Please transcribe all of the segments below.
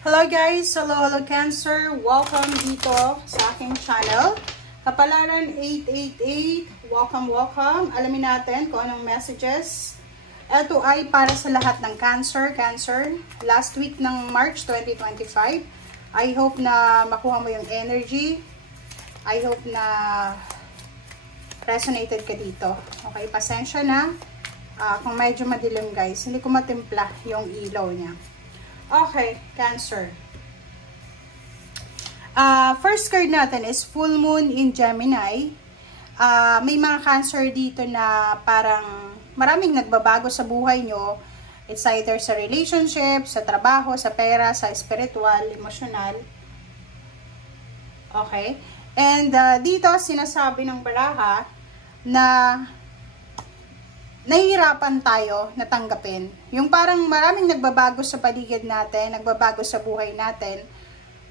Hello guys! Hello Cancer! Welcome dito sa aking channel. Kapalaran 888, welcome. Alamin natin kung anong messages. Ito ay para sa lahat ng Cancer. Last week ng March 2025. I hope na makuha mo yung energy. I hope na resonated ka dito. Okay, pasensya na. Kung medyo madilim guys, hindi ko matimpla yung ilaw niya. Okay, Cancer. First card natin is Full Moon in Gemini. May mga Cancer dito na parang maraming nagbabago sa buhay nyo. It's either sa relationship, sa trabaho, sa pera, sa spiritual, emotional. Okay. And dito sinasabi ng baraha na nahihirapan tayo na tanggapin. Yung parang maraming nagbabago sa paligid natin, nagbabago sa buhay natin,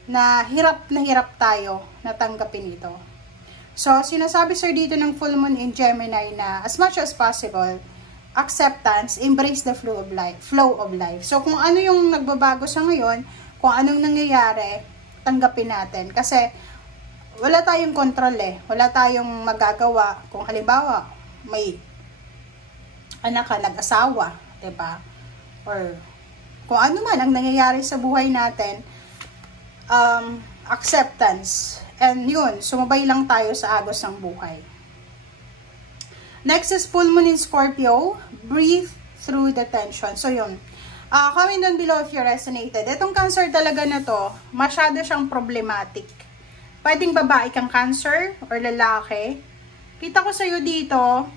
na hirap tayo na tanggapin ito. So, sinasabi sir dito ng Full Moon in Gemini na as much as possible, acceptance, embrace the flow of life. So, kung ano yung nagbabago sa ngayon, kung anong nangyayari, tanggapin natin. Kasi, wala tayong kontrol Wala tayong magagawa. Kung halimbawa, may anak ka, nag-asawa, diba? Or kung ano man ang nangyayari sa buhay natin, acceptance. And yun, sumabay lang tayo sa agos ng buhay. Next is Full Moon in Scorpio. Breathe through the tension. So yun. Comment down below if you resonated. Itong Cancer talaga na to, masyado siyang problematic. Pwedeng babae kang Cancer or lalaki. Kita ko sa'yo dito,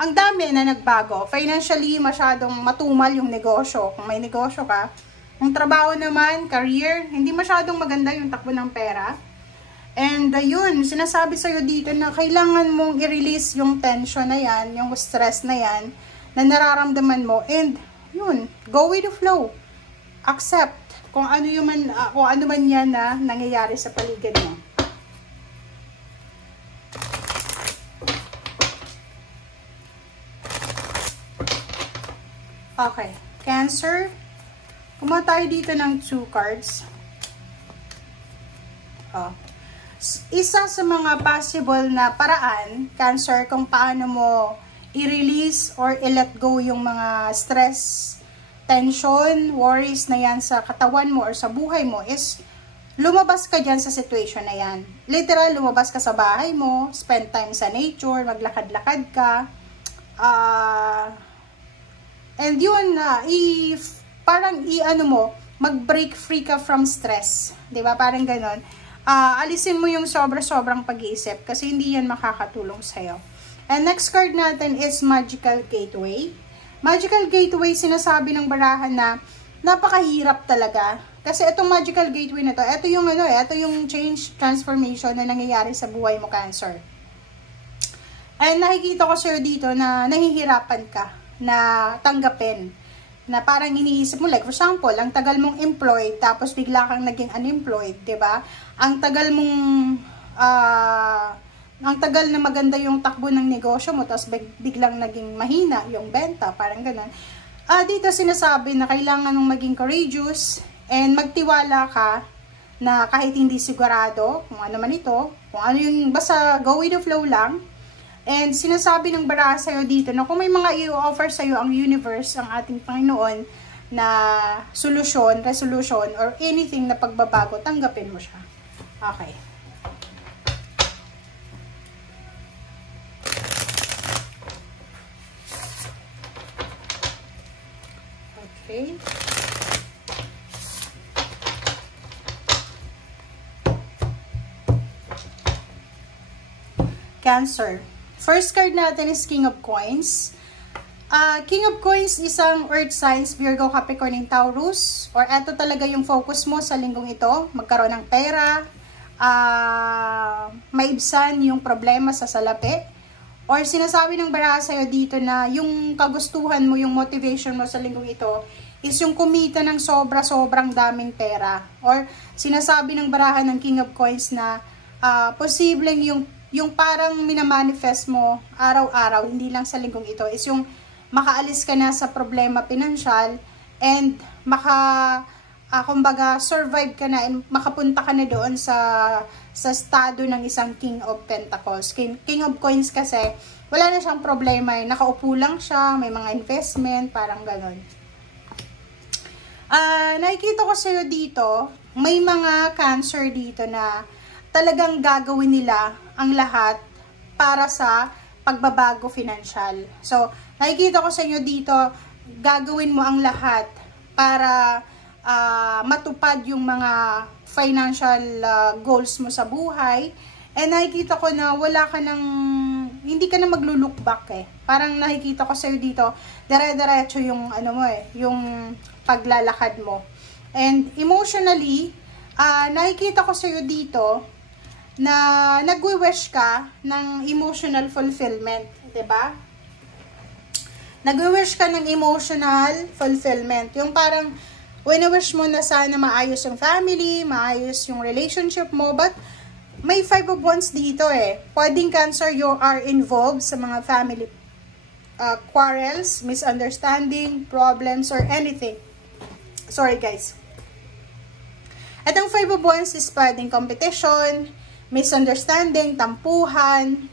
ang dami na nagbago. Financially, masyadong matumal yung negosyo. Kung may negosyo ka. Yung trabaho naman, career, hindi masyadong maganda yung takbo ng pera. And yun, sinasabi sa'yo dito na kailangan mong i-release yung tension na yan, yung stress na yan, na nararamdaman mo. And yun, go with the flow. Accept kung ano man yan na nangyayari sa paligid mo. Okay, Cancer. Kumuha tayo dito ng 2 cards. Isa sa mga possible na paraan, Cancer, kung paano mo i-release or i-let go yung mga stress, tension, worries na yan sa katawan mo or sa buhay mo is lumabas ka dyan sa situation na yan. Literal, lumabas ka sa bahay mo, spend time sa nature, maglakad-lakad ka, and yun na, mag-break free ka from stress. Diba? Parang ganon. Alisin mo yung sobrang pag-iisip kasi hindi yan makakatulong sa'yo. And next card natin is Magical Gateway. Magical Gateway, sinasabi ng barahan na napakahirap talaga. Kasi itong Magical Gateway na to, ito yung change, transformation na nangyayari sa buhay mo, Cancer. And nakikita ko sa'yo dito na nahihirapan ka na tanggapin, na parang iniisip mo, like for example, ang tagal mong employed, tapos bigla kang naging unemployed, diba? Ang tagal na maganda yung takbo ng negosyo mo, tapos biglang naging mahina yung benta, parang ganun. Dito sinasabi na kailangan mong maging courageous, and magtiwala ka, na kahit hindi sigurado, kung ano man ito, kung ano yung, basta go with the flow lang. And sinasabi ng baraha sa'yo dito na kung may mga i-offer sa'yo ang universe, ang ating Panginoon, na solusyon, resolution, or anything na pagbabago, tanggapin mo siya. Okay. Okay. Cancer. First card natin is King of Coins. King of Coins, isang Earth signs, Virgo, Capricorn, and Taurus. Or eto talaga yung focus mo sa linggong ito. Magkaroon ng pera. Maibsan yung problema sa salapi. Or sinasabi ng baraha sa'yo dito na yung kagustuhan mo, yung motivation mo sa linggong ito is yung kumita ng sobrang daming pera. Or sinasabi ng baraha ng King of Coins na posibleng yung parang minamanifest mo araw-araw, hindi lang sa linggong ito, is yung makaalis ka na sa problema pinansyal and kumbaga, survive ka na and makapunta ka na doon sa estado ng isang King of Pentacles. King of Coins kasi, wala na siyang problema. Nakaupo lang siya, may mga investment, parang ganon. Nakikita ko sa'yo dito, may mga Cancer dito na talagang gagawin nila ang lahat para sa pagbabago financial. So, nakikita ko sa inyo dito, gagawin mo ang lahat para matupad yung mga financial goals mo sa buhay. And nakikita ko na wala ka ng, hindi ka na maglo-look back eh. Parang nakikita ko sa'yo dito, dire-diretso yung ano mo eh, yung paglalakad mo. And emotionally, nakikita ko sa'yo dito na nagwi-wish ka ng emotional fulfillment, 'di ba? Nagwi-wish ka ng emotional fulfillment. Yung parang wini-wish mo na sana maayos yung family, maayos yung relationship mo, but may 5 of Wands dito eh. Pwedeng Cancer, you are involved sa mga family quarrels, misunderstanding, problems, or anything. Sorry guys. At ang 5 of Wands is pwedeng competition, misunderstanding, tampuhan,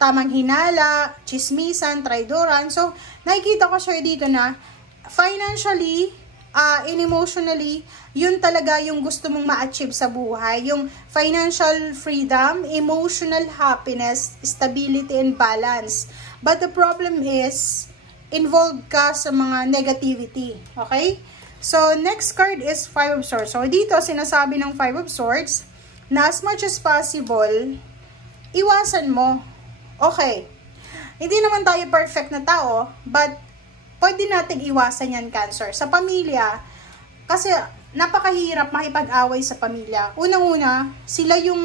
tamang hinala, chismisan, traidoran. So, nakikita ko siya dito na financially and emotionally, yun talaga yung gusto mong ma-achieve sa buhay. Yung financial freedom, emotional happiness, stability, and balance. But the problem is, involved ka sa mga negativity. Okay? So, next card is 5 of Swords. So, dito, sinasabi ng 5 of Swords, na as much as possible, iwasan mo. Okay. Hindi naman tayo perfect na tao, but pwede natin iwasan yan, Cancer. Sa pamilya, kasi napakahirap makipag-away sa pamilya. Unang-una, sila yung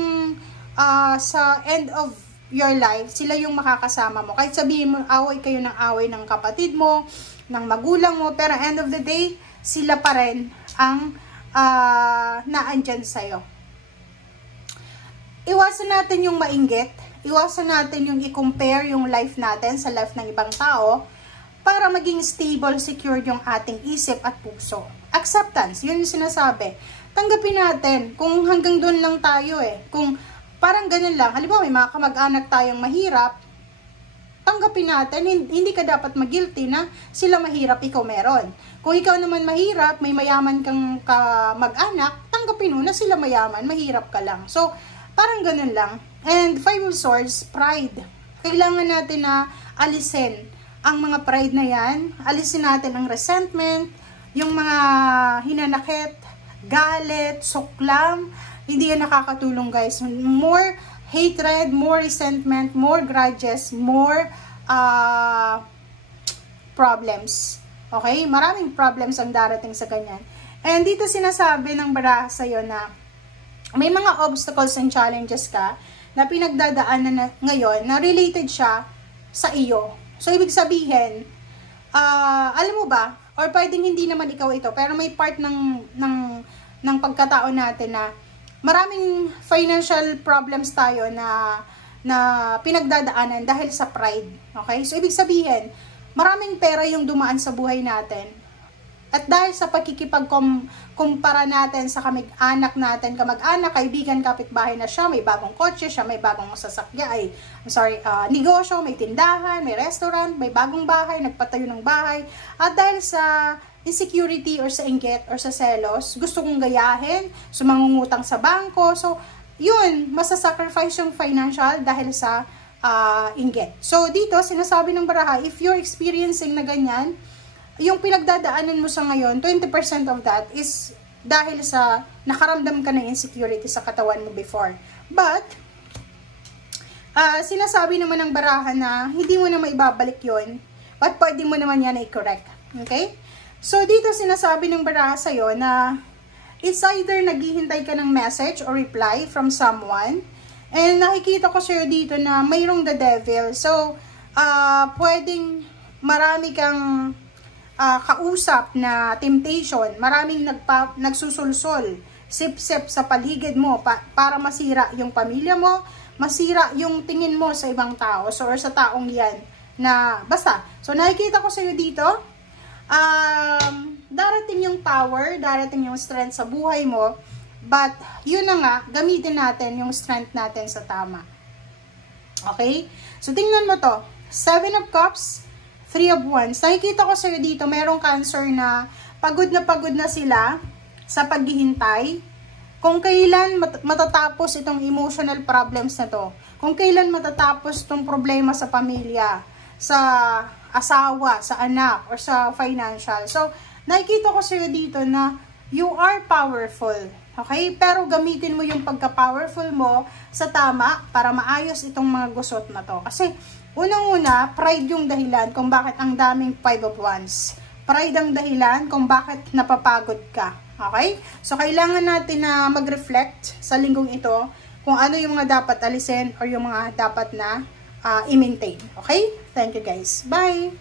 sa end of your life, sila yung makakasama mo. Kahit sabihin mo, away kayo ng away ng kapatid mo, ng magulang mo, pero end of the day, sila pa rin ang naandyan sa'yo. Iwasan natin yung mainggit, iwasan natin yung i-compare yung life natin sa life ng ibang tao para maging stable, secure yung ating isip at puso. Acceptance, yun yung sinasabi. Tanggapin natin kung hanggang doon lang tayo eh. Kung parang ganun lang, halimbawa may mga kamag-anak tayong mahirap, tanggapin natin, hindi ka dapat mag-guilty na sila mahirap, ikaw meron. Kung ikaw naman mahirap, may mayaman kang mag-anak, tanggapin mo na sila mayaman, mahirap ka lang. So, parang ganun lang. And 5 of Swords, pride. Kailangan natin na alisin ang mga pride na yan. Alisin natin ang resentment, yung mga hinanakit, galit, suklam. Hindi yan nakakatulong guys. More hatred, more resentment, more grudges, more problems. Okay? Maraming problems ang darating sa ganyan. And dito sinasabi ng baraha sa'yo na may mga obstacles and challenges ka na pinagdadaanan na ngayon na related siya sa iyo. So, ibig sabihin, alam mo ba, or pwedeng hindi naman ikaw ito, pero may part ng pagkatao natin na maraming financial problems tayo na pinagdadaanan dahil sa pride. Okay? So, ibig sabihin, maraming pera yung dumaan sa buhay natin. At dahil sa pagkikipagkumpara natin sa kamag-anak natin, kaibigan, kapitbahay na siya, may bagong kotse, siya may bagong sasakyan, negosyo, may tindahan, may restaurant, may bagong bahay, nagpatayo ng bahay. At dahil sa insecurity or sa inggit or sa selos, gusto kong gayahin, sumangungutang sa bangko. So, yun, masasacrifice yung financial dahil sa inggit. So, dito, sinasabi ng baraha, if you're experiencing na ganyan, yung pinagdadaanan mo sa ngayon, 20% of that is dahil sa nakaramdam ka ng insecurity sa katawan mo before. But, sinasabi naman ng baraha na hindi mo na maibabalik yun, but pwede mo naman yan i-correct. Okay? So, dito sinasabi ng baraha sa'yo na it's either naghihintay ka ng message or reply from someone. And nakikita ko sa'yo dito na mayroong the devil. So, pwedeng marami kang kausap na temptation, maraming nagsusulsol, sip-sip sa paligid mo para masira yung pamilya mo, masira yung tingin mo sa ibang tao, so, or sa taong yan na basta. So, nakikita ko sa iyo dito, darating yung power, darating yung strength sa buhay mo, but yun na nga, gamitin natin yung strength natin sa tama. Okay? So, tingnan mo to. 7 of Cups, 3 of Wands. Nakikita ko sa'yo dito, merong Cancer na pagod na sila sa paghihintay. Kung kailan matatapos itong emotional problems na to. Kung kailan matatapos itong problema sa pamilya, sa asawa, sa anak, or sa financial. So, nakikita ko sa'yo dito na you are powerful. Okay? Pero gamitin mo yung pagka-powerful mo sa tama para maayos itong mga gusot na to. Kasi, unang-una, pride yung dahilan kung bakit ang daming 5 of Wands. Pride ang dahilan kung bakit napapagod ka. Okay? So, kailangan natin na mag-reflect sa linggong ito kung ano yung mga dapat alisin or yung mga dapat na i-maintain. Okay? Thank you guys. Bye!